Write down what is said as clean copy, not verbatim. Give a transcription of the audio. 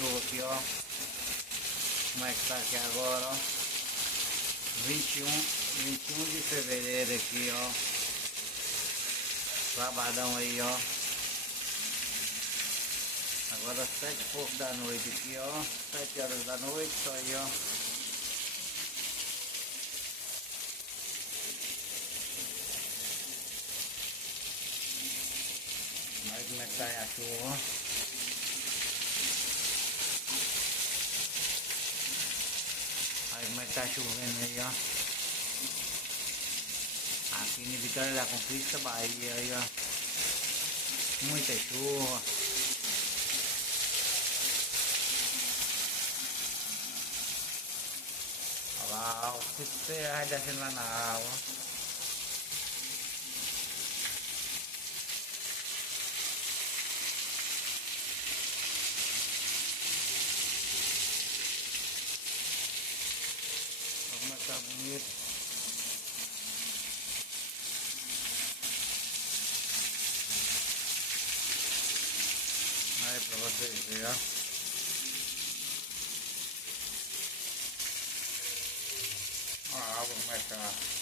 chuva aqui, ó. Como é que tá aqui agora, ó. 21 de fevereiro aqui, ó. Sabadão aí, ó. Agora 7 e pouco da noite aqui, ó. 7 horas da noite, só aí, ó. Olha como é que tá aí a chuva, ó. Olha como é que tá chovendo aí, ó. Aqui em Vitória da Conquista, Bahia aí, ó. Muita chuva. Olha lá, o que você vai descendo lá na água. Olha como é que tá bonito. Aí pra vocês verem, ó. Olha a água como é que tá.